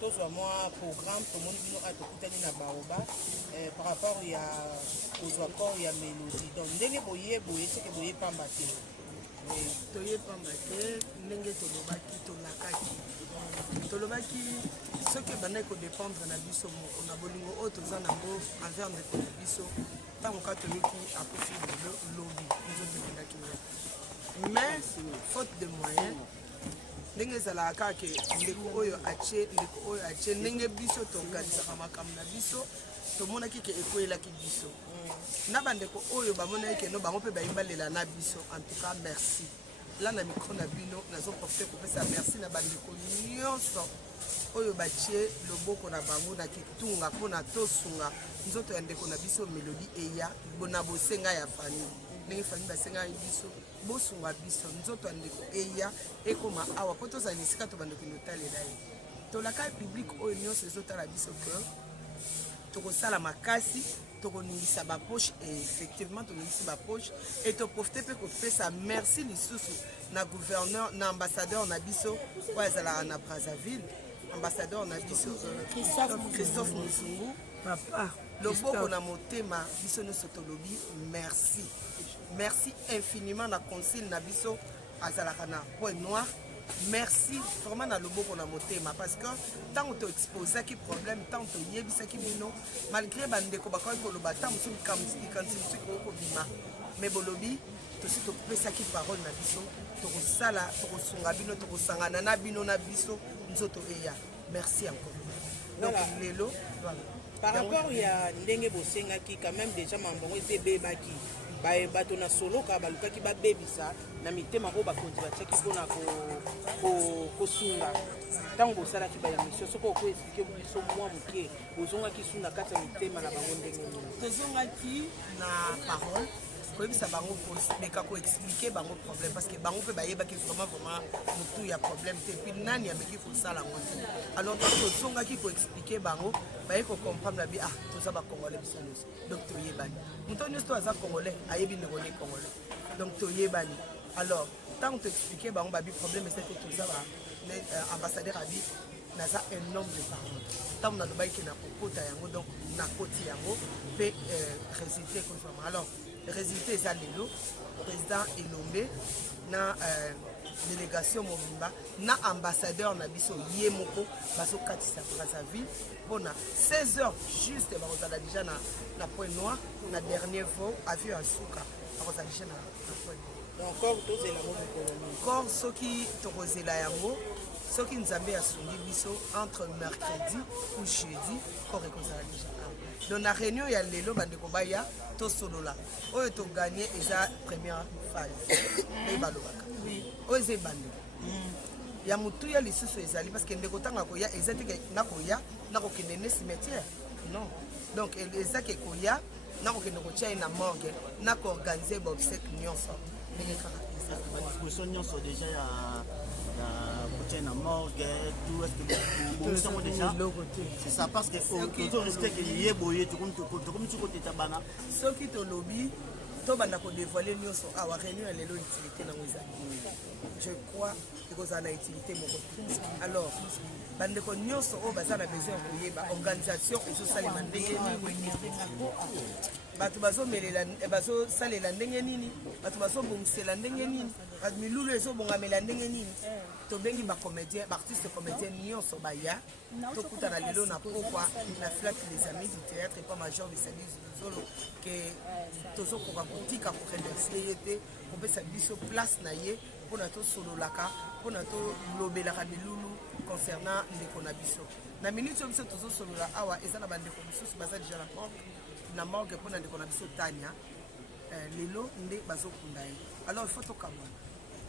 tous moi programme tout le monde vient à tout na baoba par rapport il y a aux accords il y a mélodie donc ndenge boye c'est que boye pas maté toye pamba te ndenge tolobaki soki ebandaki kodépendre na biso moko na bolingo oyo toza nango envers ndeko na biso ntango ka toyoki akufi lobi nzotokendaki mais faute de moyen ndenge ezalaka kaka ke ndeko oyo atie ndenge biso toorganisaka makambo na biso tomonaki ke ekweyelaki biso na bandeko oyo bamonaki keno bango mpe bayibalela na biso en tout cas merci la na micro na bino nazoporte kopesa merci na bandeko nyonso oyo batie loboko na bango na kitunga mpona tosunga nzoto ya ndeko na biso melodi eya na bosenga ya famille ndenge famille basenga biso bosunga biso nzoto ya ndeko eya ekoma awa mpo tozala na esika to bandeko notalela ye tolaka publike oyo nyonso ezotala biso ke tokosala makasi tokoningisa bapoche et effectivement toningisi bapoche et toprofite mpe kopesa merci lisusu na gouverneur na ambassadeur na biso oyo ezalaka na Brazzaville ambassadeur na biso Christophe Musungu papa loboko na motema biso nyonso tolobi merci merci infiniment na consigne na biso azalaka na point noir merci vraiment na loboko na motema parce que ntango toexposaki problème ntango toyebisaki bino malgré bandeko bakoki koloba ntango mosusu likanisi mosusu ekoki kobima mais bolobi tosi topesaki parole na biso tokosala tokosunga bino tokosangana na bino na biso nzoto eya merci encore donc lelo par rapport ya ndenge bosengaki quand même déjà mambongo ete ebebaki bato na soloka balukaki babebisa na mitema oyo bakonzi batiaki mpona kosunga ntango bosalaki bayamisio soki okoexplike biso mwa moke bozongaki su na kati ya mitema na bango ndenge nini tozongaki na parole koyebisa bango koleka koexplike bango problème parce que bango mpe bayebaki vraiment motu ya problème te puis nani ameki kosala ngo te alors tozongaki koexplike bango baye kocomprendre bi toza bacongolais biso nyonso donc toyebani moto nyonso to aza congolais ayebi ndeko ne congolais donc toyebani alors ntango toexplike bango babi problème esete toza ambassadeur abi naza un homme de parole ntango nalobaki na kokota yango donc nakoti yango mpe résultat ekonfama alors résultat eza lelo président elombe na délégation mobimba na ambassadeur na biso ye moko bazokatisa Brazzaville mpona 16h juste bakozala déjà na point noir na dernier vol avion ya suka bakozala déjà na point donc corps tozela yango mokolo corps soki tokozela yango soki nzambe asungi biso entre mercredi ou jeudi corps ekozala déjà donc na réunion ya lelo bandeko baya tosolola oyo toganye eza première phase oyo balobaka oyo eza ebandeko ya motuya lisusu ezali parce que ndeko ntango akoya eza te nakoya nakokende ne cimetière non donc ezaki ekoya nakokende kotia ye na morgue nakoorganize baobsèque nyonso ndenge kaka badisposition nyonso déjà ya kotia na morgue tout est-ce que déjà c'est ça parce que tozorisque ke ye boye tokomi tikoteta bana soki tolobi tobanda kodévoile nyonso awa réunion ya lelo utilité nango ezali je crois ekozala na utilité moko alors bandeko nyonso oyo baza na besoin ya koyeba organisation ezosalema ndenge nini bato bazosalela ndenge nini bato bazobongisela ndenge nini bato milulu ezobongamela ndenge nini tobengi bacomédien baartiste comédien nyonso baya tokutana lelo na pokwa na flac les amis du théâtre epa major bisali zolo ke tozokoka kotika koremercie ye te kopesa biso place na ye mpona tosololaka mpona tolobelaka milulu concernant ndeko na biso na minute oyo biso tozosolola awa eza na bandeko mosusu baza déjà na morgue mpona ndeko na biso tania lelo nde bazokunda ye alors il faut tokabwana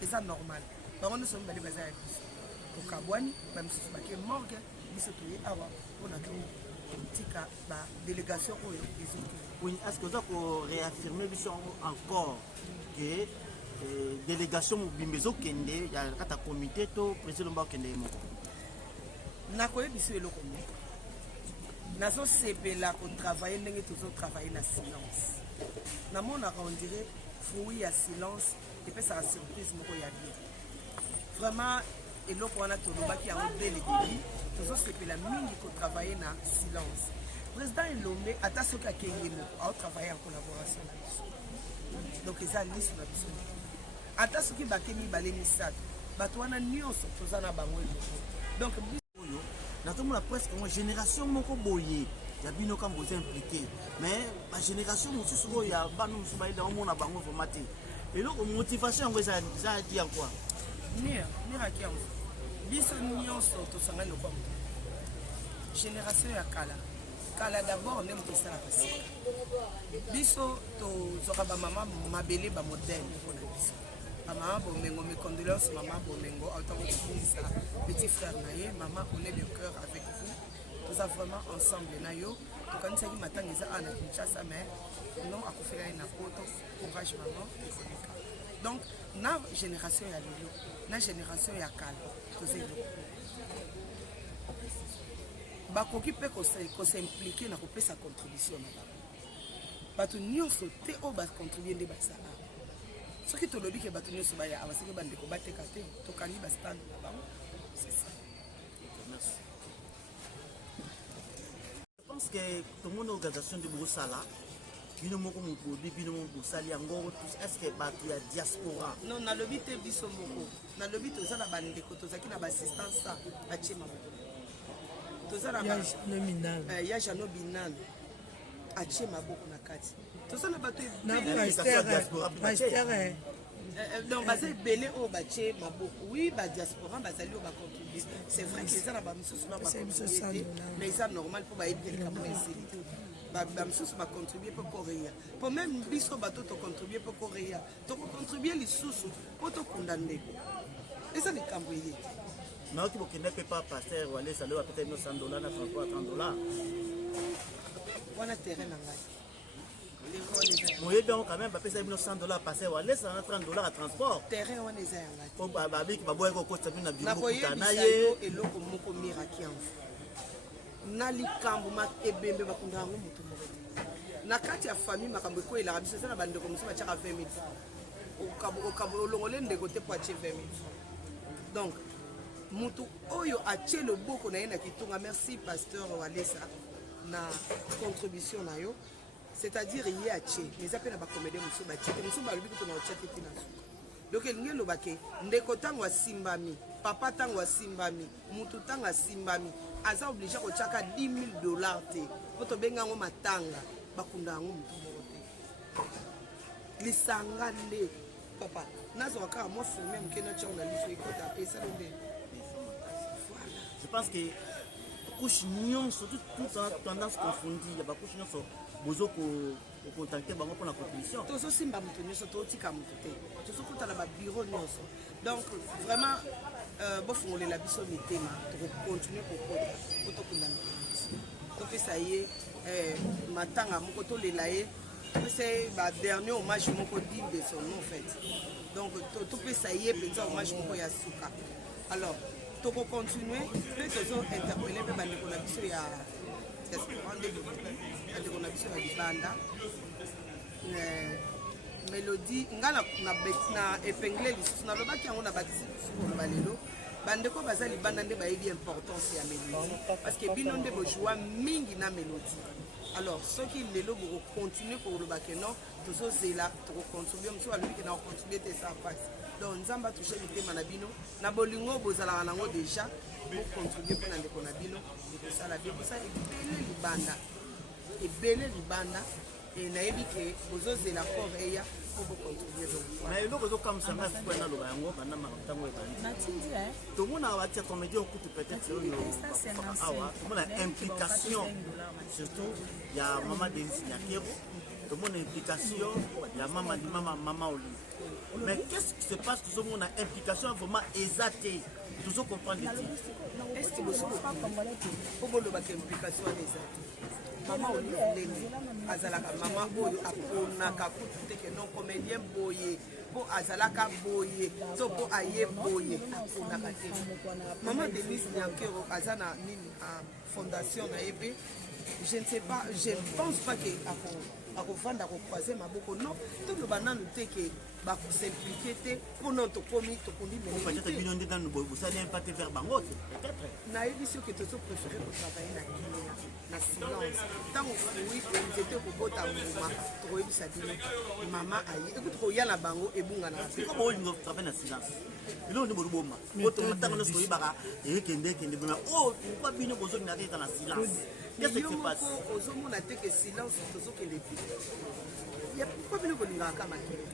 eza normal bango nyonso mibale baza ya biso tokabwani bamisusu bake morgue biso toye awa mpona totika badélégation oyo ezokende. Oui, est-ce que vous avez réaffirmé encore que délégation mobimba ezokende ya kata comité to président bakende moko nakoyebisa eloko moko nazosepela kotravaille ndenge tozotravaille na silence namonaka on dirait fruit ya silence epesaka surprise moko ya bien vraiment eloko wana tolobaki yango dès le début tozosepela mingi kotravaille na silence. Président Elombe ata soki akenge moko aotravaille en collaboration na biso, donc eza liste na biso ata soki bake mibale misato bato wana nyonso toza na bango eloko. Donc oyo nazomona presque mo génération moko boye ya bino quand vous impliqué, mais la génération mosusu oyo ya bana mosusu bayeda omona bango vraiment te. Eloko motivation yango eza di en quoi niraki yango biso nyonso tosangani lokwa moto génération ya kala d'abord nde moto esalaka sika biso tozwaka bamama mabele bamodele mpona biso bamama bomengo mes condoléances mama bomengo autant kotunisa petit frère na ye mama on est de cœur avec vous toza vraiment ensemble na yo tokanisaki matanga eza ana Kinshasa mais non akofela ye na poto courage maman ekoleka. Donc na génération ya lelo na génération ya kala toza eloko bakoki mpe kosimplike na kopesa contribution na bango bato nyonso te oyo bacontribue nde basala soki tolobi ke bato nyonso baya awa soki bandeko bateka te tokangi bastande na bango c'est ça. Merci. Je pense que tout le monde organisation de Broussala bino moko mokobi bino moko bosali yango est-ce que bato ya diaspora non nalobi te biso moko nalobi toza na bandeko tozalaki na baassistance sa batie maboko toza na ya jano binal atie maboko na kati toza na bato donc baza ebele oyo batie maboko oui badiaspora bazali oyo bacontribue c'est vrai que eza na bamisusu na bacontribue te mais eza normal mpo bayebi te likambo esili te bamisusu bacontribue mpo koreya mpo même biso bato tocontribue mpo koreya tokocontribue lisusu mpo tokunda ndeko eza likambo eye naoki bokende mpe pa paster walesa leo apesa bino $100 na transport ya $30 wana terrain na ngai moyebi yango quand même bapesa bino $100 paster walesa na $30 ya transport terrain wana eza ya ngai po babiki baboyaki kokotisa bino na biro nakoyebisa yo eloko moko miraki yango na likambo ebembe bakunda yango moto moko te na kati ya famille makambo ekoyelaka biso eza na bandeko mosusu batiaka 20 000 olongole ndeko te po atie 20 000. Donc mutu oyo atie loboko na ye na kitunga merci pasteur walesa na contribution na yo c'est-à-dire ye atie mais eza mpe na bacomédie mosusu batie te mosusu balobi kutu na otia te tina suka. Donc elingi elobake ndeko ntango asimbami papa ntango asimbami mutu ntango asimbami aza oblige kotiaka $10 000 te mpo tobenga yango matanga bakunda yango motu moko te lisanga nde papa nazwa kaka mwa fourmi ya moke natiango na liso ekota pe esalo nde. Je pense que couche nyonso toute tendance confondue ya bakouche nyonso bozo kocontacte bango mpona contribution tozosimba moto nyonso totika moto te tozokutana babiro nyonso donc vraiment bofongolela biso mitema tokocontinue kokota po tokunda moto biso topesa ye matanga moko tolela ye topesa ye badernier hommage moko digne de son nom en fait donc topesa ye mpenza hommage moko ya suka. Alors tokocontinue mpe tozointerpele mpe bandeko na biso ya bandeko na biso ya libanda mélodie nga na épingle lisusu nalobaki yango na batisi lisusu koloba lelo bandeko baza libanda nde bayebi importance ya mélodie parce que bino nde bojoua mingi na mélodie. Alors soki lelo bokocontinue kolobake non tozozela tokocontribue mosusu balobiki na kocontribue te sans face. Donc nzambe atouche mitema na bino na bolingo bozalaka nango déjà bocontribue mpo na ndeko na bino ekosala bien kosala ebele libanda e nayebi ke bozozela corps eya mpo bocontribue. na eloko ezokamwisa ngai sikoyo naloba yango banda makambo ntango ebandi tomona batia comédie okutu peut-être oyo awa tomona implication surtout ya mama Denise Nyakero tomona implication ya mama Oli. Mais qu'est-ce qui se passe tout le monde a implication vraiment exagérée tout ça comprendre est-ce que vous pouvez le battre implication exagérée mama Oli ndenge azalaka mama oyo aponaka kutu te ke non comédien boye po azalaka boye to po aye boye aponaka te mama Denise Nyakero aza na nini fondation na ye pe je ne sais pas je ne pense pas que akovanda akokroise maboko non toloba nanu te ke bakosimplike te mpona tokomi tokondi nayebi soki tozopréféré kotravaille na kimia na silence ntango fui nzete ekobota mbuma tokoyebisa bino mama aye ekuti koya na bango ebunganaka ozomona te ke silence tozokende te pourquoi bino kolingaka makili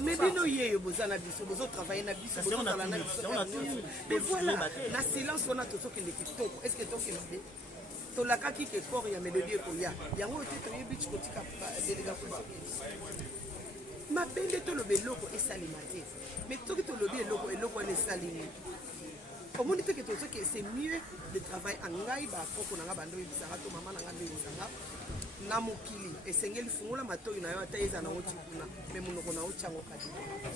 mais bino yeyo boza na biso bozotravaille na biso bozozala na biso mais voilà na silence wana tozokende kitoko est ce que tokende tolakaki ke corps ya mélodie ekoya yango te toyebi ti kotika délégation mabende toloba eloko esalema te mais soki tolobi eloko wana esalemi omoni te ke tozoki c'est mieux de travail en ngai bakoko na nga bando oyebisanga to mama na nga nde oyebisanga na mokili esengeli fungola matoi na yo ata eza nango ti kuna me monoko na yo tiango kadi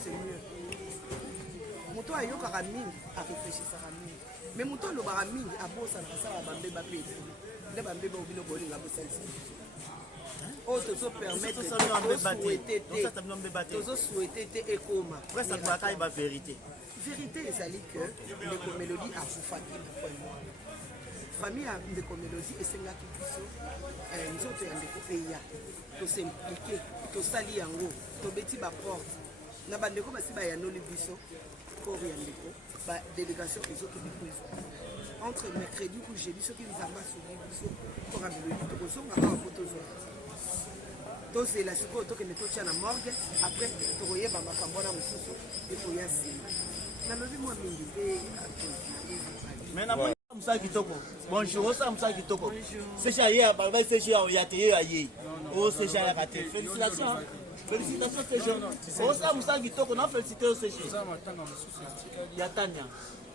c'est mieux moto ayokaka mingi areflechisaka mingi me moto alobaka mingi abosana asala bambeba mpe nde bambeba obino bolinga bosalisa oyo tozopermettre tozosouete te ekoma vérité ezali ke ndeko mélodie akufaki na point noir famille ya ndeko mélodie esengaki biso nzoto ya ndeko eya tosimplike tosali yango tobeti baporte na bandeko basi bayanoli biso corps ya ndeko badélégation ezokende kozwa entre mercredi ou jeudi soki nzambe asoki biso corps ya mélodie tokozonga awa po tozonga tozela sikoyo tokende totia na morgue après tokoyeba makambo wana mosusu ekoya nsima nalobi mwa mingi mpe Moussa Kitoko. Bonjour, Osa Moussa Kitoko. C'est Chaya, c'est Chaya, il y a Théo Aye. Oh, c'est Chaya Raté. Félicitations. Félicitations, c'est Jean. Osa Moussa Kitoko, non, félicité au CG. Il y a Tania.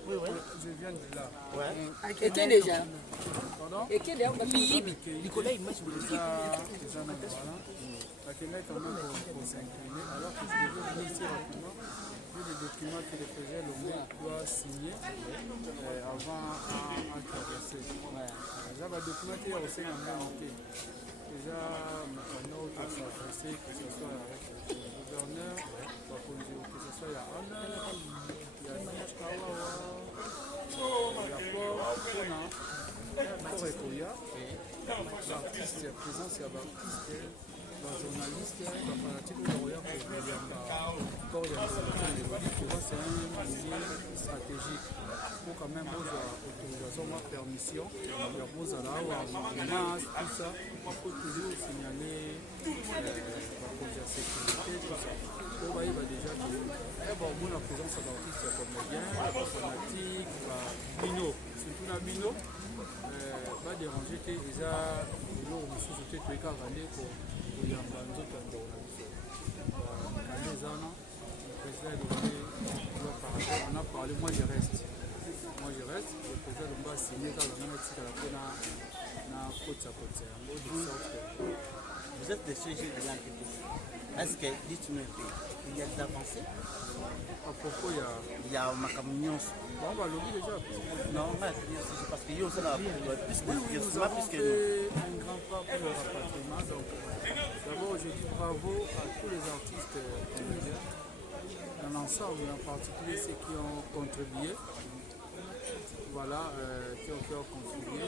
Oui, oui. Je viens de là. Ouais. Et qui déjà? Pardon? Et qui déjà? Nicolas, il m'a dit que la Kenya est en train de s'incliner, alors que je devais venir ici rapidement. Les documents que le président Lomé doit signer avant un traversé. Déjà, les documents qui sont aussi en même temps. Déjà, maintenant, on doit s'adresser, que ce soit avec le gouverneur, que ce soit il y a Anna, il y a Nichkawa, il y a Port Ekoya, l'artiste présent, c'est l'artiste. Les journalistes, les fanatiques de l'Orient pour c'est un milieu stratégique pour quand même aux autorisations, ma permission, il y a beaux alors, masse, tout ça, il faut toujours signaler la sécurité, tout ça. On va y avoir déjà la présence d'artistes comédiens, fanatiques, Bino, surtout la Bino, va déranger que déjà l'eau sous-sauté tous les cas pour on a parlé, moi je reste. Le président Lomba a signé quand on a mis côte. Vous êtes des sujets de l'enquête. Est-ce que, dites-nous un peu, il y a des avancées? À propos, il y a ma camion. Bon, on va le dire déjà. Non, parce que nous avons fait un grand pas pour le rapatriement. Donc, d'abord, je dis bravo à tous les artistes comédiens, dans l'ensemble, en particulier ceux qui ont contribué. Voilà, qui ont contribué,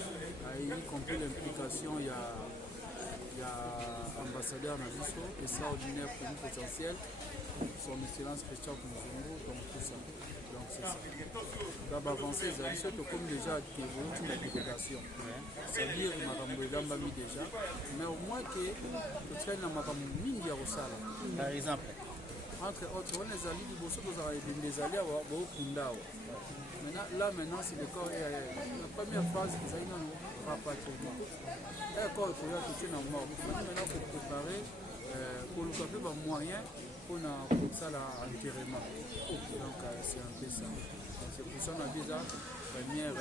y compris l'implication, il y a ambassadeur Nabiso, extraordinaire pour nous potentiel, son excellence Christian Muzungu, donc tout ça. Donc c'est ça. D'abord avancer, c'est comme déjà qui évolue la délégation. C'est-à-dire que Makambo mis déjà, mais au moins que le train n'a pas mis à Rosala. Par exemple. Entre autres, on les alliés du Bosso, vous avez des alliés à Kundao. Maintenant, c'est le corps. La première phase, c'est un rapatriement. Et encore, il faut que tu aies mort. Maintenant, il faut préparer pour le faire des moyens pour ça l'enterrement. Donc, c'est un peu ça. C'est pour ça qu'on a déjà première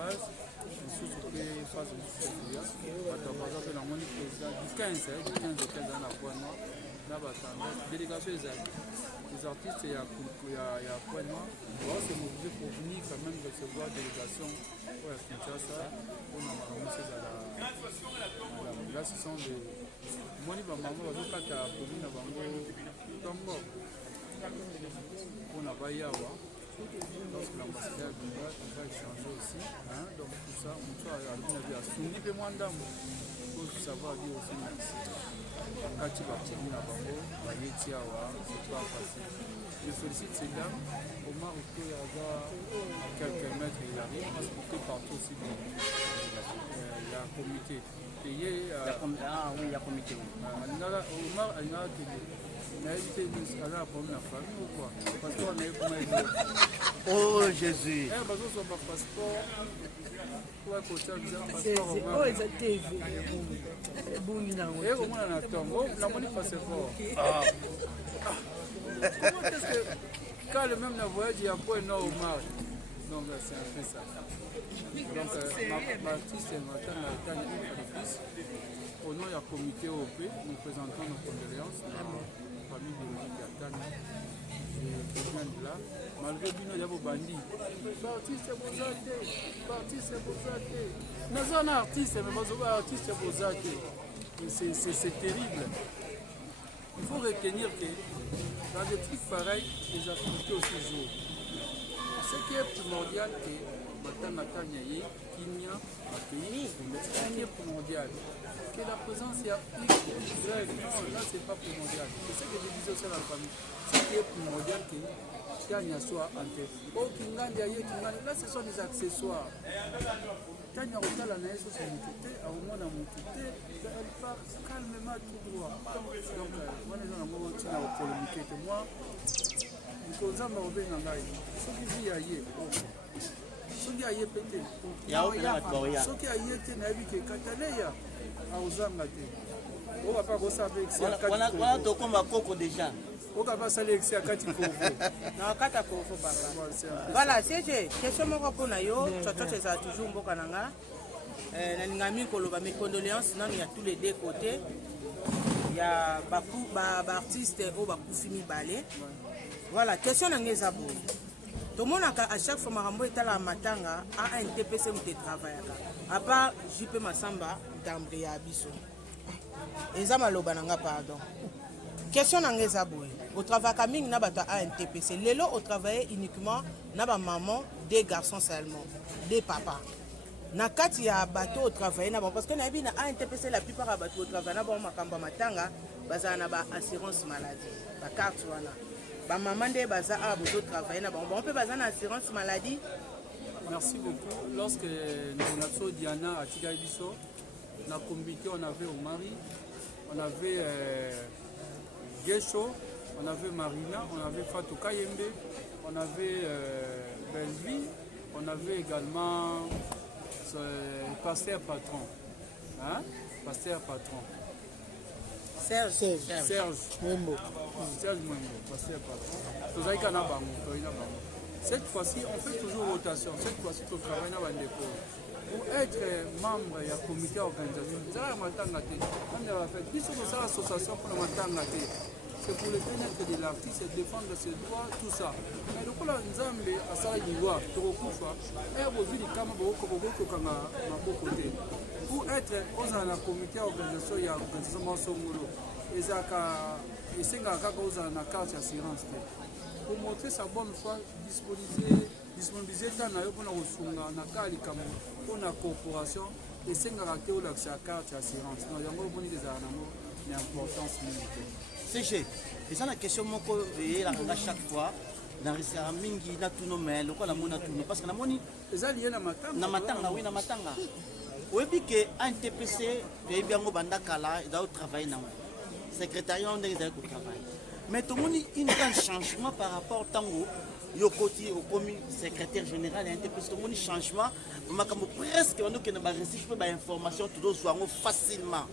phase. Ensuite, la phase de Par exemple, la du 15 ans, la pointe noire. délégation des artistes et à Point Noir. On s'est mobilisé pour venir quand même recevoir délégation pour Kinshasa. On a ramassé là, ce sont des. Moi, je vais vous faire la commune à Bango. On a pas y avoir. Lorsque l'ambassadeur va échanger aussi. Hein, donc tout ça, on va à Souni et Mwandam. Il faut savoir dire aussi. Quand tu vas venir à Bango, c'est pas facile. Je félicite ces dames. Omar il y a quelques mètres, il arrive parce qu'on fait partout aussi. Il y a un comité. Oui, il y a un comité. Omar, il y a un télé. Mais éviter de aller à la famille ou quoi? Parce qu'on a eu pour oh Jésus! Parce qu'on a un passeport. C'est TV. Et au moins on attend. On a mon passeport. Comment est-ce que quand le même voyage, il y a point nord au Mali? Donc c'est un peu ça. Donc ma artiste est maintenant à Tani Falitis. Au nom du comité OP, nous présentons nos condoléances à la famille biologique à Tani. Et de là, malgré Bino Yabo Bandi, l'artiste est Bozate, l'artiste est Bozate. Nous sommes artistes, mais nous sommes artistes Bozate. C'est terrible. Il faut retenir que dans des trucs pareils, les activités aussi jouent. Ce qui est primordial, c'est Matanatanyaye, Kinya, Matei, ce qui est primordial. Que la présence y a X, Y, non, là c'est pas primordial. C'est ce que je disais aussi à la famille. Ce qui est primordial, que Kanya soit en tête. Oh, Kingandi, là ce sont des accessoires. Kanya Rotala n'a pas son entité, à au moins dans mon entité, elle part calmement tout droit. Donc, moi, les gens ont continué à polémiquer que moi, je suis en train de revenir dans l'aïe. Ce qui dit aïe, ce qui aïe pété. Ce qui aïe était naïf que Kataleya a osé mater. On va pas recevoir excès à Kati. On a tout comme à Coco déjà. On va pas saler excès à Kati Kovo. Non, Kata Kovo papa. Voilà, c'est question moko pona yo, tchoto ça toujours mboka nanga. Na ngami koloba mes condoléances non, il y a tous les deux côtés. Il y a beaucoup d'artistes au bakufi mibale. Voilà, question nanga ezabo. Tout le monde à chaque fois marambo est à la matanga a un TPC où tu travailles. À part JP Massamba dans le Abisso. Et ça m'a l'obananga pardon. Question nanga ezabo. Au travail kaming na bata a un TPC. Lelo au travail uniquement na ba maman, des garçons seulement, des papas. Na kati ya bateau au travail na parce que na bi na a un TPC la plupart à bateau au travail na ba makamba matanga baza na ba assurance maladie. Ba carte wana. Ba maman de baza a besoin de travailler na ba on peut baza na assurance maladie. Merci beaucoup. Lorsque nous avons Diana à Tigaïbiso, on a comité, on avait Omari, on avait Gesho, on avait Marina, on avait Fatou Kayembe, on avait Belvi, on avait également Pasteur Patron. Hein? Pasteur Patron. Serge Mwembo. Serge Mwembo, Pasteur Patron. Cette fois-ci, on fait toujours rotation. Cette fois-ci, on travaille dans les dépôts. Pour être membre du comité d'organisation, c'est pour le bien-être de l'artiste et défendre ses droits, tout ça. Mais le coup, Nzambe, à ça, il doit, pour être dans le comité d'organisation, il y a l'organisation Molo. Et ça, il y a une carte d'assurance. Pour montrer sa bonne foi, disponibiliser pour la corporation et c'est la carte d'assurance. Nous avons une importance militaire. C'est chez. Et ça, la question est chaque fois. Dans les mingi na tuno mais le quoi la mona tuno parce que la moni ezali na matanga oui na matanga oyebi que un TPC et bien ngo banda kala il doit travailler na secrétariat on doit travailler mais tout le monde il y a un changement par rapport au tango yokoti au commis secrétaire général et un TPC tout le monde changement makambo presque on que na ba reçu ba information tout doit soit facilement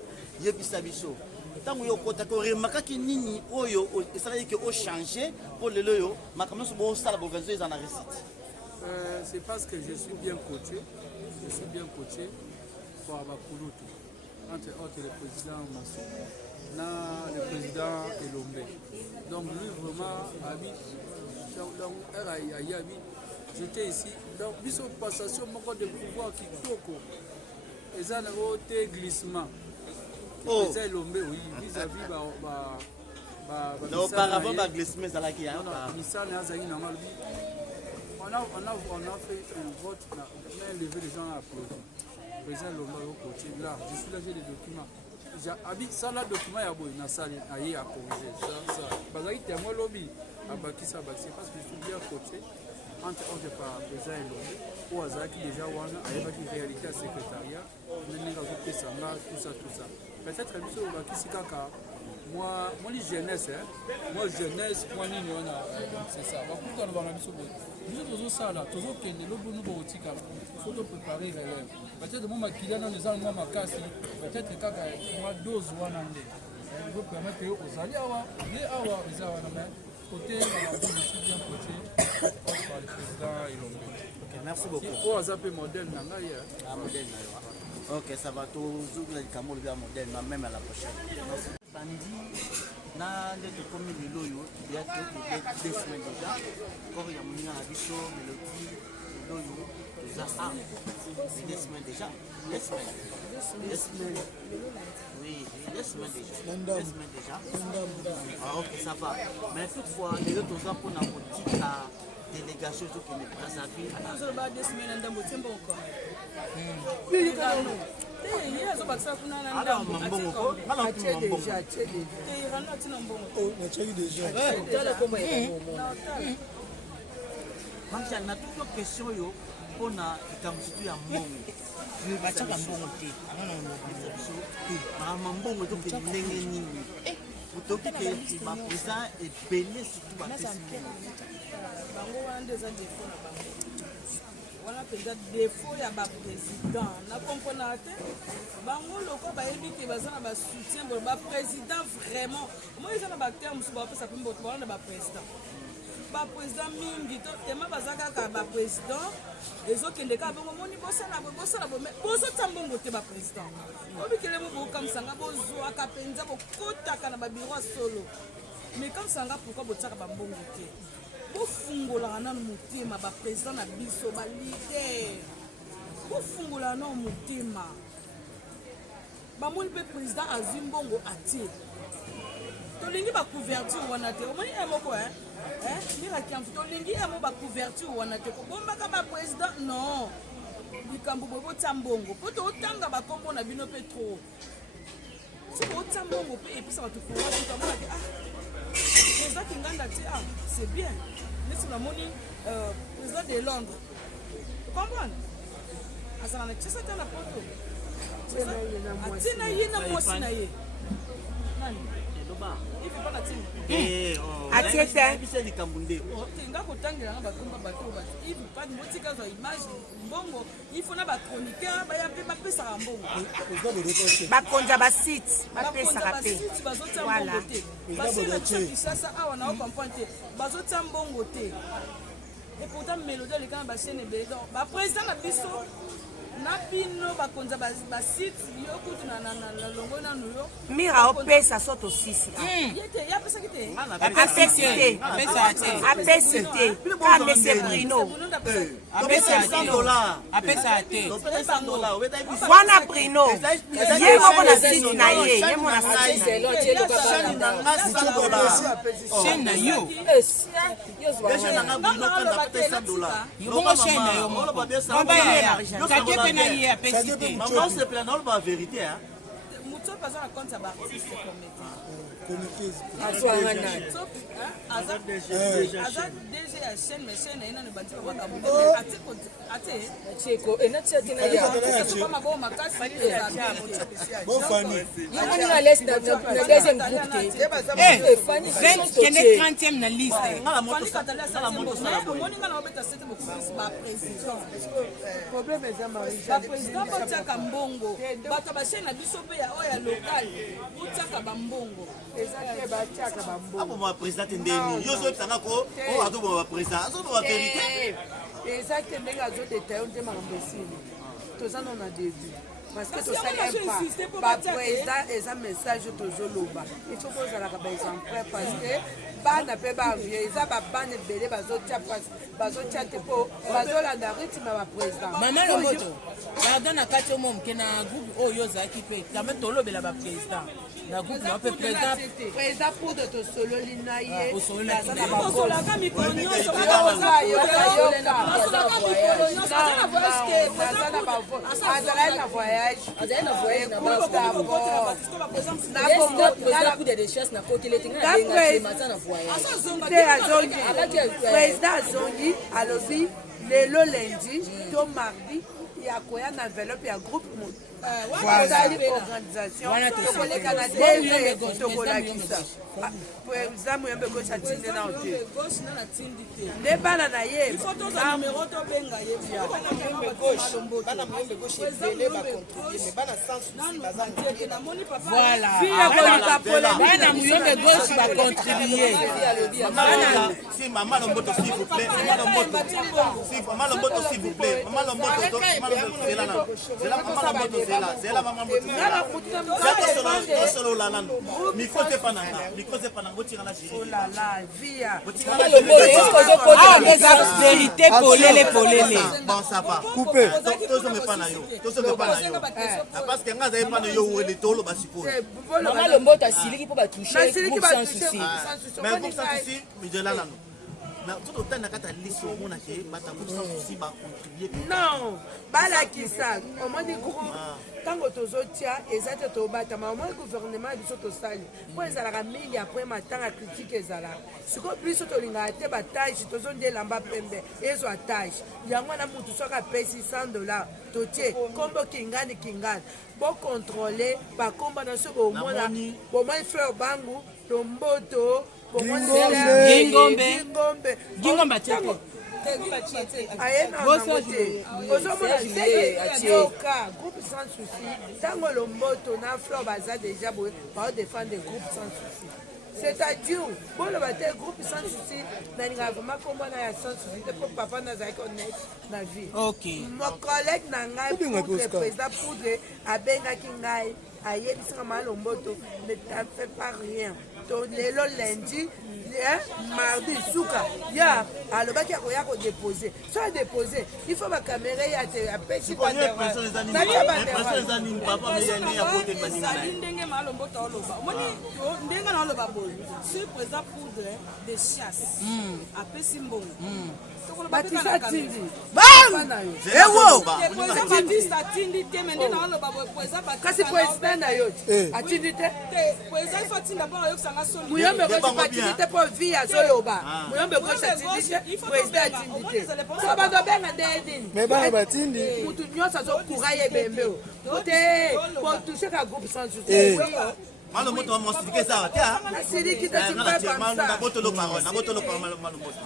yebisa biso tango yokota ko remakaki nini oyo esala que o changer pour le loyo makambo so bo sala bo vezo en récite. C'est parce que je suis bien coaché pour Abakulutu entre autres le président Massou le président Elombe. Donc lui vraiment Abi, donc Abi, j'étais ici. Donc biso passation de pouvoir qui toko. Et ça n'a pas été glissement. Oh. C'est Elombe oui vis-à-vis auparavant ma glissement ça là qui a. On a fait un vote, on a levé les gens à applaudir. Le président Lomba au côté, là, je suis là, j'ai des documents. Ça, là, document, il y a beaucoup de salle à corriger. Parce que c'est moi, lobby, parce que je suis bien côté, entre par le président Lomba, ou à qui déjà, on a une réalité à secrétariat, on a tout ça. Peut-être que je suis moi jeunesse, moi c'est ça. Pourquoi on va la nous faisons ça là, toujours que nous faut préparer relève. Peut-être moi qui dans les gens moi ma casse, peut-être que moi dose je veux permettre aux alliés avoir côté bien côté par le président Elombe. OK, merci beaucoup. Pour azapé modèle modèle. OK, ça va toujours le camol bien modèle même à la prochaine. Bandi na ndeko komi lelo yo ya que 2 semaines déjà encore ya mona na biso mélodie lelo yo za 2 semaines déjà 2 semaines oui 2 semaines déjà ah OK ça va mais toutefois les autres ont pour na petite délégation qui n'est pas à vie alors ba 2 semaines ndambo tembo encore na toute question yo pona ikamusitu ya mbongo bachaka mbongo te mbongo to ke ndenge nini utoki ke ba président ebele surtout ba bango wana déjà défaut na bango wana mpenza défaut ya baprésident nakompona te bango loko bayebi ke baza na basoutien boye baprésident vraiment moi eza na baterme mosusu bapesa mpe mboto bawana na baprésident mingi to tema baza kaka baprésident ezokende kaka bongo moni bosala boye bozotia mbongo te baprésident obikele mo bokamwisanga bozwaka mpenza bokotaka na babiro ya solo mais kamwisanga pourkui botiaka bambongo te bofungolaka nano motema baprésident na biso balider bofungolaka nano motema bamoni mpe président azwi mbongo atie tolingi bacouverture wana te omoni ye moko mirakiamfu tolingi ye mo bacouverture wana te kobombaka baprésident non likambo boye botia mbongo mpo tootanga bakombo na bino mpe tro si bootia mbongo mpe epesa bato courage tomonake ezaki nganda te c'est bien neti namoni président de Londres comprendre azala na tiesa te na poto atina ye na mwasi na ye nani nga kotangela nga bakomba bato ive pad motika zwa image mbongo ifo na bachroniqueur baya mpe bapesaka mbongo bakonza basite bapesaka mpe bazotia mbongo te basila kisasa awa na okomprendre te bazotia mbongo te et pourtant mélodie aleka na bachaine ebele donc baprésident na biso na bino bakonza basite yo kutu na longo nanu yo mira opesa soto sisi yete yapesaki te apesi te ka mese Bruno wana Bruno ye moko na site na ye ye mo na site na yo aza DG ya chaîne mais chaîne ina ne bati kwa kabuka atiko mabo makasi Yamoni na liste na deuxième groupe te. Fanny kende 30e na liste. Fanny katala sa moni ngana obeta sete beaucoup ba président. Problème est Marie. Ba président botaka mbongo. Bato ba chaîne na biso pe ya oya local. Botaka ba mbongo. Ezaki ba tchaka ba mbongo. Abo ma président ndeni. Yo so tanga ko o ado ba président. Azo ba vérité. Ezaki ndenge azo détailler on te ma imbécile. Toza non na début. parce que tosali un pas baprésident eza message tozoloba il faut kozalaka baexemple parce que bana mpe bavie eza babana ebele bazotia te mpo bazolanda rythme ya baprésident mama lomoto pardon na kati omo moke na groupe oyo ozalaki mpe kame tolobela baprésident na groupe na mpe président poudre tosololi na ye osololaki na osolaka mikolo nyonso azalaki na voyage te azongi président azongi alobi lelo lendi to mardi yakoya na enveloppe ya groupe osali organisation tokoleka na tv tokolakisa président moyembe gauche atinde na te nde bana na ye bana moyembe gauche bacontribue Maman Lomboto, s'il vous plaît. Maman Lomboto, s'il vous plaît. Maman Lomboto, c'est là. Maman Lomboto, c'est là. Maman Lomboto, vérité polele. Bon, ça va. Coupé. Parce que nga zaye pana yo wele tolo basiko. Maman Lomboto asiliki po ba toucher groupe sans souci. Mais groupe sans souci, mijela nano. Mais tout autant na kata liso mona ke bata groupe sans souci ba contribuer. Non, balakisa. Omoni groupe tango tozotia ezate tobatama omoni gouvernement biso tosali po ezalaka mingi après matanga critique ezalaka siko biso tolingaka te batage tozondelamba pembe ezwa tage yango na mutu soki apesi $100 totie kombo kingani bocontrôle bakomba na so bomona fleur bangu Lomboto Gingombe atiako ozomona yoka groupe sans souci ntango Lomboto na Fleur baza déjà boye baodéfendre groupe sans souci c'est-à-dire boloba te groupe sans souci nalingaka vraimen kombona ya sans souci te mpo papa nazalaki honnête na vie mon collègue na ngai président Poudre abengaki ngai ayebisaka maa Lomboto ne t'en fais pas rien lelo lundi mardi suka ya alobaki akoya kodepose so adepose il faut bakamera ya te apesi ndenge maa Lomboto oloba omoni ndenge na oloba boye si président Poudre de chasse apesi mbongo batisa atindi kasi président na yo atindi te muyombe kosi atindi te mpo vi azoloba muyombe kosi atindi te président atindi te so bazobenga nde nini me bana batindi mutu nyonso azokura ye bembe o te potouche ka groupe sans souci Malo moto wa mosiki ça tia asiliki te tu peux comme ça na botolo parole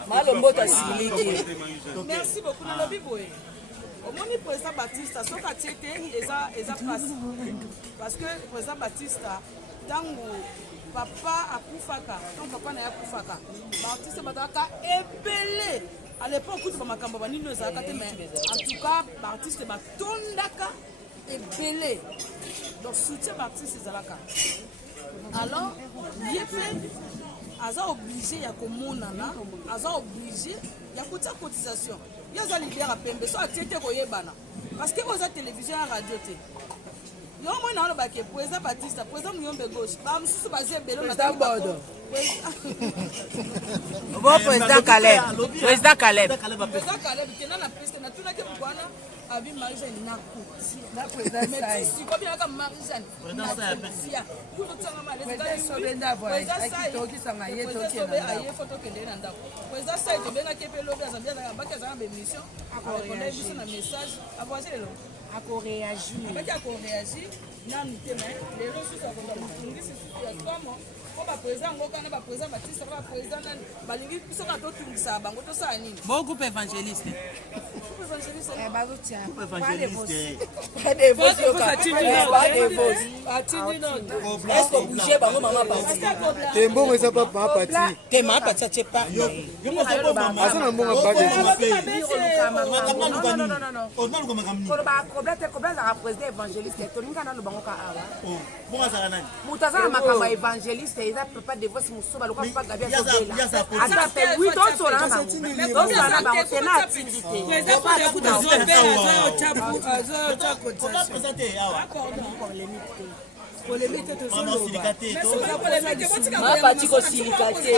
malo moto asiliki merci beaucoup na lobi boye omoni président Batista soki atie te eza place parce que président Batista ntango papa akufaka ntango papa na ye akufaka baartiste bazalaka ebele à l'époque kutu bamakambo banini ezalaka te mais en tout cas baartiste batondaka ebele donc soutien baartiste ezalaka alors ye mpe aza obligé ya komonana aza obligé ya kotia cotisation ye aza libera pembe so atie te koyebana parce que oza télévision ya radio te yo moi na olobaki président Batista président Muyombe gauche bamosusu baza ebele président Caleb kenda na piste natunaki mokwana abi Marie-Jeanne na kotisiko biaka Marie-Jeanne nakotia kutotanga malesiaye fo tokende na ndako président sai tobengaki mpe lobi azambaki azalaka bémission akorekonde biso na message avoise lelo akoreagir nanu te me lelo susu akoza motungisi susu ya somo po baprésident yango kana baprésident Batista po baprésident nani balingi biso kana totungisa bango tosala nini bo groupe évangéliste te mbongo eza pa mapati te mapati atie pa aza na mbongo bade Kobla za président évangéliste tolinga na lobango ka awa. Bon azala nani? Mutaza na makambo évangéliste eza papa de voice musoba loka papa gabi azobela. Ata pe oui donc so na bango. Donc so na bango tena atindité. Président pour écouter Comment présenter awa? Polémique te Maman silikate to. Ma parti ko silikate.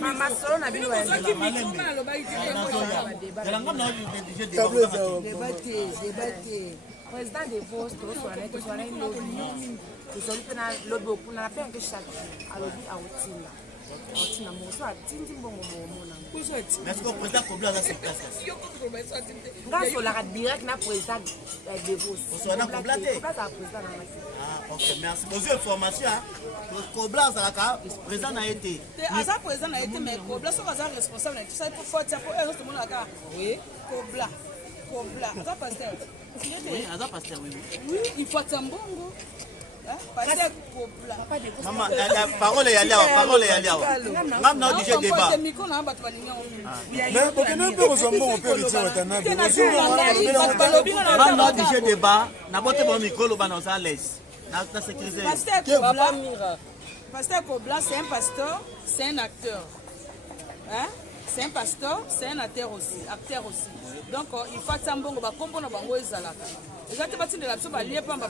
Mama solo na bino ba Malembe. Yalanga na obligé de débattre. Président de Vos, to so na lobby. To so na lobby okuna na pe nke chaque alobi aotinga. Otina mo so atindi mbongo mona. Est-ce que le président Kobla a sa place? Ngaso la direct na président de Vos. On a Koblaté. Ah, ok, merci. Aux informations, Kobla a président a été. Asa président a été, mais Kobla soit responsable. Tu sais pourquoi tu as pour eux, tout le monde a oui, Kobla. Asa pasteur. Oui, Asa pasteur, oui. Oui, il faut un bongo. Pasteur Kobla. Maman, la parole est allée, parole est allée. Même dans le débat. Mais pourquoi ne peut pas on peut retirer Watanabe? Même dans le débat, n'a pas de micro, le banon à l'aise. N'a sécurisé. Pasteur Kobla, c'est un pasteur, c'est un acteur. Hein? C'est un pasteur, c'est un acteur aussi. Donc, il faut que mbongo ba kombo na bango ezalaka. Ezate bati de la biso ba lie pamba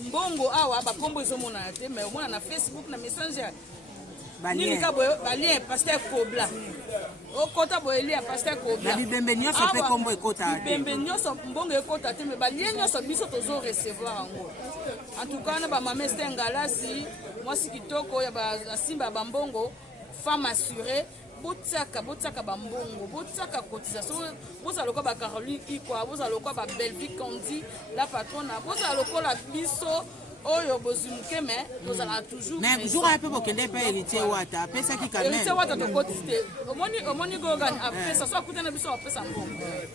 mbongo awa ba kombo ezomona te mais au moins na Facebook na Messenger. Nini ka boyo ba lie pasteur Kobla. O kota boyo lie pasteur Kobla. Na bibembe nyonso pe kombo ekota te. Bibembe nyonso mbongo ekota te mais ba lie nyonso biso tozo recevoir yango. En tout cas na ba mama Stengalasi, moi si kitoko ya ba simba ba mbongo, femme assurée. Botsaka bambongo, botsaka cotisation, boza loko ba Caroline Ikwa, boza loko ba Belvique Kondi, la patronne, boza loko la biso, oyo bozumuke mais bozala toujours. Mais jour un peu pour qu'elle pas héritier wata, après ça qui quand même. Héritier wata to cotiste. Omoni gogan après ça soit coûter na biso après ça mbongo.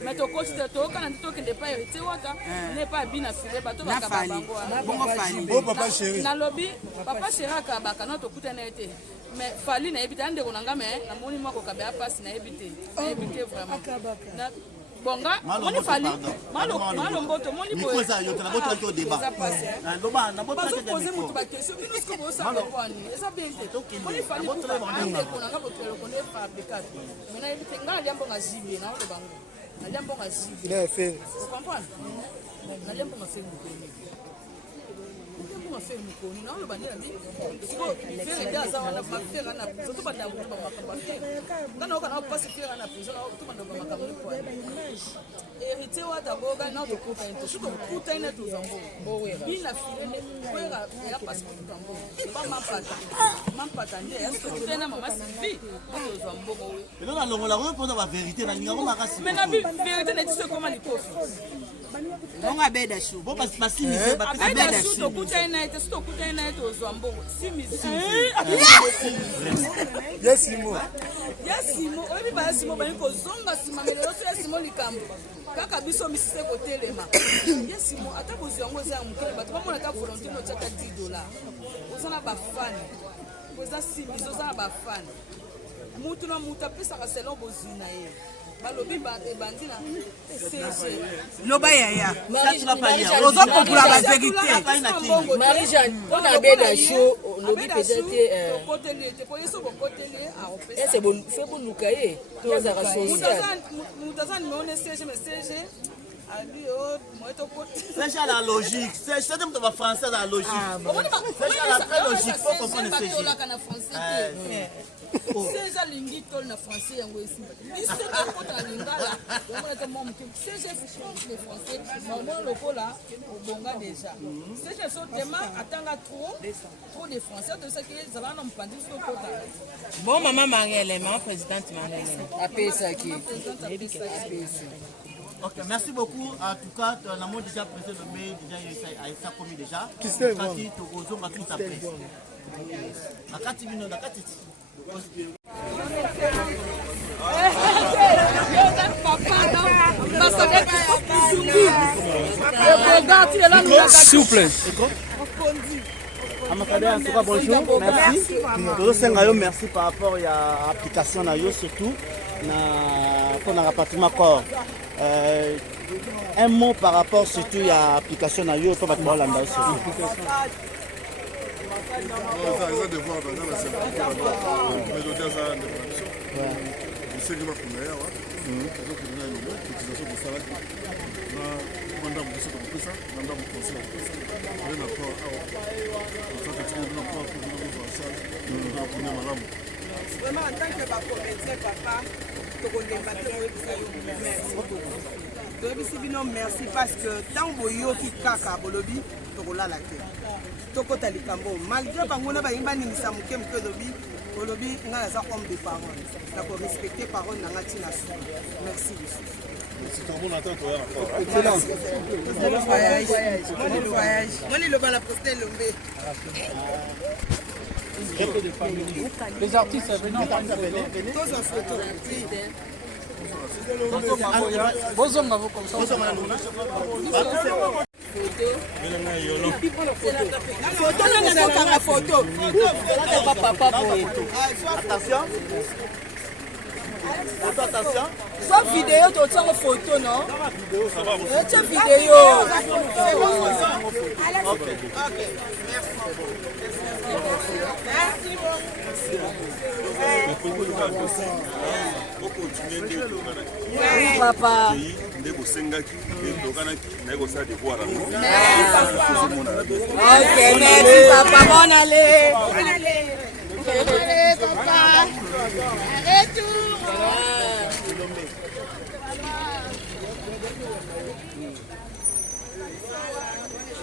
Mais to cotiste to kana to qu'elle pas héritier wata, n'est pas bien affilé bato ba kabango. Bongo fali. Oh papa chéri. Na lobby, papa chéri ka ba kana to coûter na été. Mais fali na ebita ndeko nanga mais na moni moko kabea passe na ebité vraiment na bonga moni fali malo mboto moni boye ça yo na boto ko débat na loba na boto ko poser mutu ba question est-ce que vous savez quoi ni esa bien te moni fali ndeko nanga boto ko ne fabricat mais na ebité ngala jambo ngazibi na lo bango na jambo ngazibi Il a fait. vous comprenez na jambo ngazibi faire mukoni na ba ndela ndi siko faire daza wana ba faire na surtout ba dawo ba makamba ngana kana pas faire na prison na tout ba makamba kwa hérité wa daboga na to kuta into siko kuta ina to zambo bila filene kwera ya passport zambo ba mampata ndi ya siko kuta na mama sivi to zambo we mais non longola ko poza ba vérité na ninga ko makasi mais na vérité na tise comment les kofi bongo abeda chou bon parce que c'est ba abeda chou to kuta ina ite sito kuta ina ite ozambo si musique Yasimo oyebi ba Yasimo bani ko zonga sima melelo so Yasimo likambo kaka biso misise ko telema Yasimo ata bozi yango za mukele bato ba mona ta volonté no tata $10 ozana ba fan koza simi ozana ba fan mutu na mutu apesa ka selon bozina ye balobi bandina CG loba yaya Ozo popula ba vérité Marie-Jeanne, on a bien la show, lobby peut-être côté te pour yeso ko côté a opesa c'est bon, fait bon lukaye, tout ça social. Mutazani meone CG mais CG ali o moto côté c'est ça la logique c'est ça de ba français la logique c'est la très logique faut comprendre c'est Seja lingi tol na français yango esimba. Biso ka kota lingala. Yango na mo mutu. Seja le français. Maman lokola obonga déjà. Seja so tema atanga trop de français de ce que ça va non pandi so kota. Bon maman Marielle, ma présidente Marielle. Apesa qui. Ok, merci beaucoup. En tout cas, on a déjà pressé le mail, déjà il a commis déjà. Qui c'est bon? Kati to ozonga tout après. Akati bino nakati. S'il vous plaît. Bonjour, merci. Merci par rapport à l'application surtout. Pour le rapatriement corps. Un mot par rapport surtout à l'application de Yo, pour la Vraiment, en tant que comédien, papa, merci parce que tant que yo qui kaka bolobi tokola la terre. Tokota likambo malgré bangona ba yimba nimisa muke muke lobi bolobi ngala za homme de parole. Na ko respecter parole na ngati na su. Merci. C'est tout le monde attend toi encore. Excellent. Bon voyage. Moi le bala poster lombe. Les artistes venant prendre une photo. Bozonga vous comme ça. Photo. Attention. Attention. Soit vidéo, tu as une photo, non? Tu as vidéo. Ok. Oui, papa. Ok, merci, papa. Bonne allée. Allez, papa. Retour.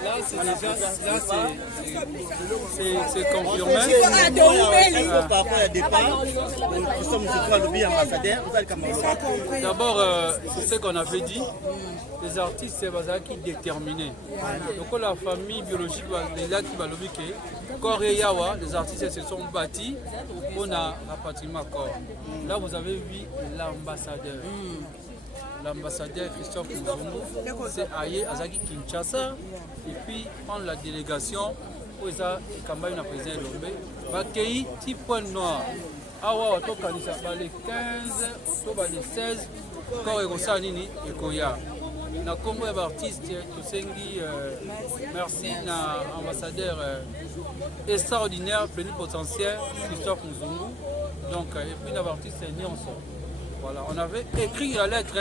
Là, c'est déjà, c'est confirmé. D'abord, c'est ce qu'on avait dit. Les artistes, c'est qui déterminés. Donc, la famille biologique, les là qui va le biquer, Corps et Yawa, les artistes se sont bâtis pour un rapatriement corps. Là, vous avez vu l'ambassadeur. L'ambassadeur Christophe Muzungu, c'est Aye Azaki Kinshasa, et puis prendre la délégation pour ça, campagne de président Lombe, va accueillir 10 points noirs. Awa, les 15, les 16, corps et Rosanini et Koya. Na Congo artiste Tosengi, merci na ambassadeur extraordinaire, plénipotentiaire Christophe Muzungu. Donc, et puis les artistes nés ensemble. Voilà, on avait écrit la lettre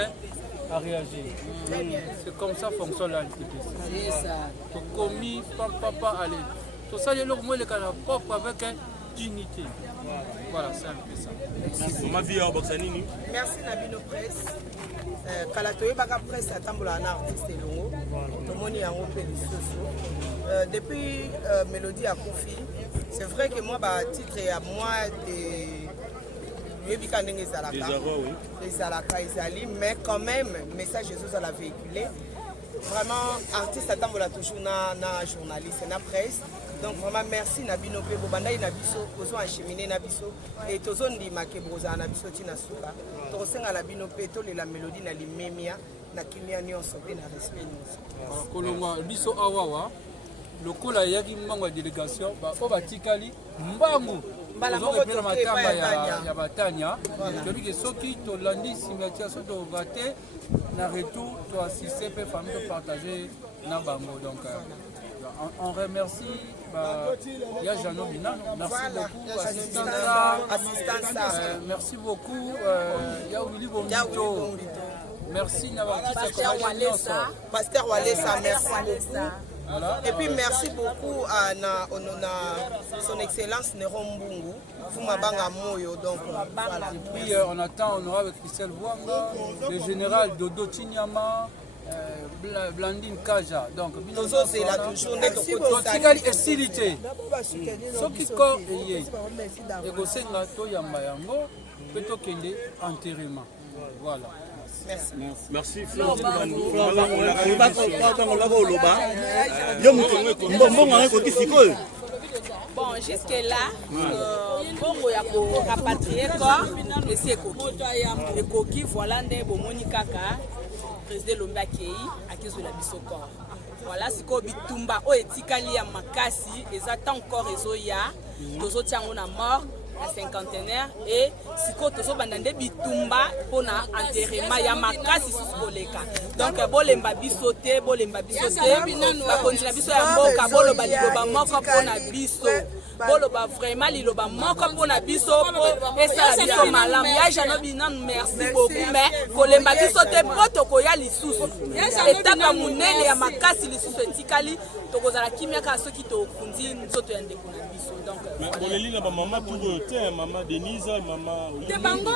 à réagir. C'est comme ça fonctionne l'antiquité. C'est ça. Donc, commis, papa, allez. Tout ça, il y a le canard propre avec dignité. Voilà, c'est un peu ça. Merci Nabino Presse. Kalatoye Baka Presse a tambola un artiste longo. Tomoni yango pe lisoso. Depuis Mélodie à Kofi, c'est vrai que moi bah titre à moi des les Alaka Isali, mais quand même, message Jésus à la véhiculé. Vraiment, artiste attend toujours na journaliste, na presse. Donc vraiment merci Nabino Pe Bobanda Nabiso, Ozo acheminé Nabiso et Tozo Ndima ke Broza Nabiso Tina Suka. Tosenga Nabino Pe to la mélodie na limemia na kimia nyonso pe na respect nyonso. Kolonga biso awawa lokola yaki mbango délégation ba o batikali mbangu ozokepela matamba ya batania tobi ke soki tolandi signature so tovate na retour toassiste mpe famille topartage na bango. Donc on remercie ya Jano Bina, merci beaucoup assistance, merci beaucoup ya Willy Bomito, merci Pasteur Walesa, merci beaucoup. Voilà. Et puis merci beaucoup à son excellence Nero Mbungu, Fumabanga Moyo. Donc voilà. Et puis on attend honorable Christelle Wanga, le général Dodo Chinyama, Blandine Kaja. Donc c'est là toujours Totikali esilité. Soki ko eye. Ego senga to yamba yango, peto kende enterrement. Voilà. Merci. Bon, jusque-là, Bongo ya ko rapatrier corps, et c'est Ekoki. Ekoki, voilà, Ndebo Monikaka, président Lombe Akei, Akizu la biso corps. Voilà, c'est ko bitumba o etikali ya makasi, ezata encore ezoya, tozo tiango na mort. ya cinquantenaire et sikoyo tozobanda nde bitumba mpona enterrement ya makasi susu koleka donc bolemba biso te bakonzi na biso ya mboka boloba liloba moko mpona biso boloba vraiment liloba moko mpona biso mpo esala biso malamu ya janobi nanu merci beaucoup mais kolemba biso te mpo tokoya lisusu etapa monene ya makasi lisusu etikali tokozala kimia kaka soki tokundi nzoto ya ndeko na biso donc boleli na bamama tuko te mama Denise mama te bango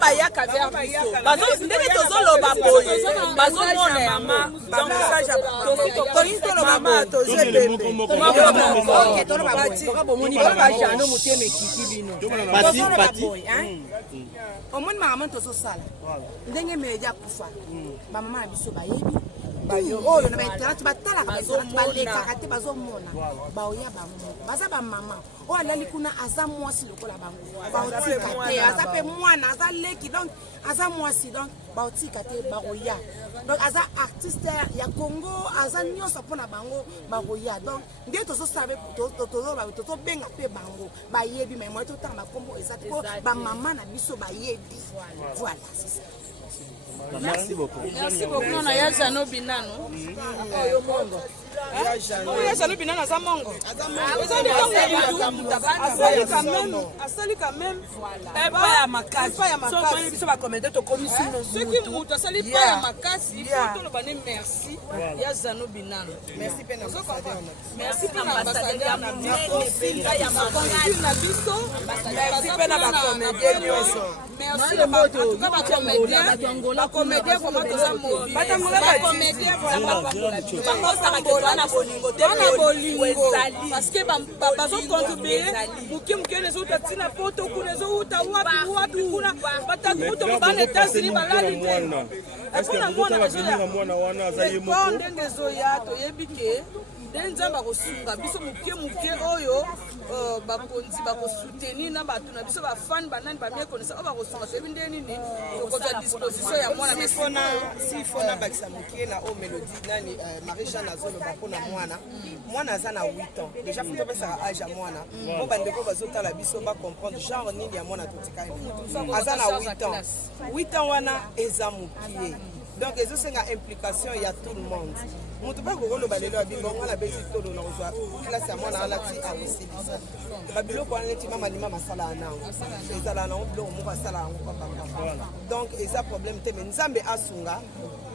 bayaka vers biso ndenge tozoloba boye bazomona yama mama omoni makambo tozosala ndenge media kufa bamama na biso bayebi oyo na bainternet batalaka balekaka te bazomona baoya bango baza bamama oyo alali kuna aza mwasi lokola bango baotika te aza mpe mwana aza leki donc aza mwasi donc baotika te bakoya donc aza artiste ya Congo aza nyonso mpona bango bakoya donc nde tozosala tozobenga mpe bango bayebi mai moi totanga makombo eza te po bamama na biso bayebi voilà c'est ça. Merci beaucoup. Merci beaucoup. Non, il y a Jano Binano. Il y a Jano Binano, ça mongo. Asali quand même. Pas ya makasi. Pas ya makasi. Biso ba commenter to commission no. Ceux qui mutu asali pas ya makasi, il faut to bane merci. Il y a Jano Binano. Merci pena. Merci pena ambassadeur na biso. Ya makasi na biso. Merci pena ba commenter nyonso. Merci en tout cas ba commenter. Comédien comment toza mobile ba comédien vraiment bango saka ke wana bolingo te bolingo ezali parce que bazo contribuer muke les autres tina poto kuna zo uta wapi kuna batakuto bana États-Unis balali te est-ce que vous avez mwana wana azaye moko ndenge zoya to yebike ndenza bakosunga biso muke oyo bakonzi bakosoutenir na bato na biso bafani banani bamie konesa oyo bakosunga toyebi nde nini tokozwa disposition ya mwana sifona bakisa mokie na o mélodie nani Marie-Jeanne azoloba mpona mwana aza na 8 ans déjà fo topesaka age ya mwana mpo bandeko bazotala biso bacomprendre genre nini ya mwana totikali aza na 8 ans wana eza mokie donc ezosenga implication ya tout le monde moto mpe kokoloba lelo ya bingongo na besi tolo na kozwa klase ya mwana alati akosilisa babiloko wana neti mamalima masala ya nango ezala nango biloko moko asala yango papapapa donc eza problème te me nzambe asunga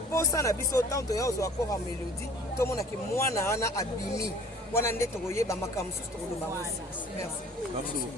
mposa na biso tant toya ozwa kora mélodie tomonaki mwana wana abimi wana nde tokoyeba makambo mosusu tokoloba ngo merci.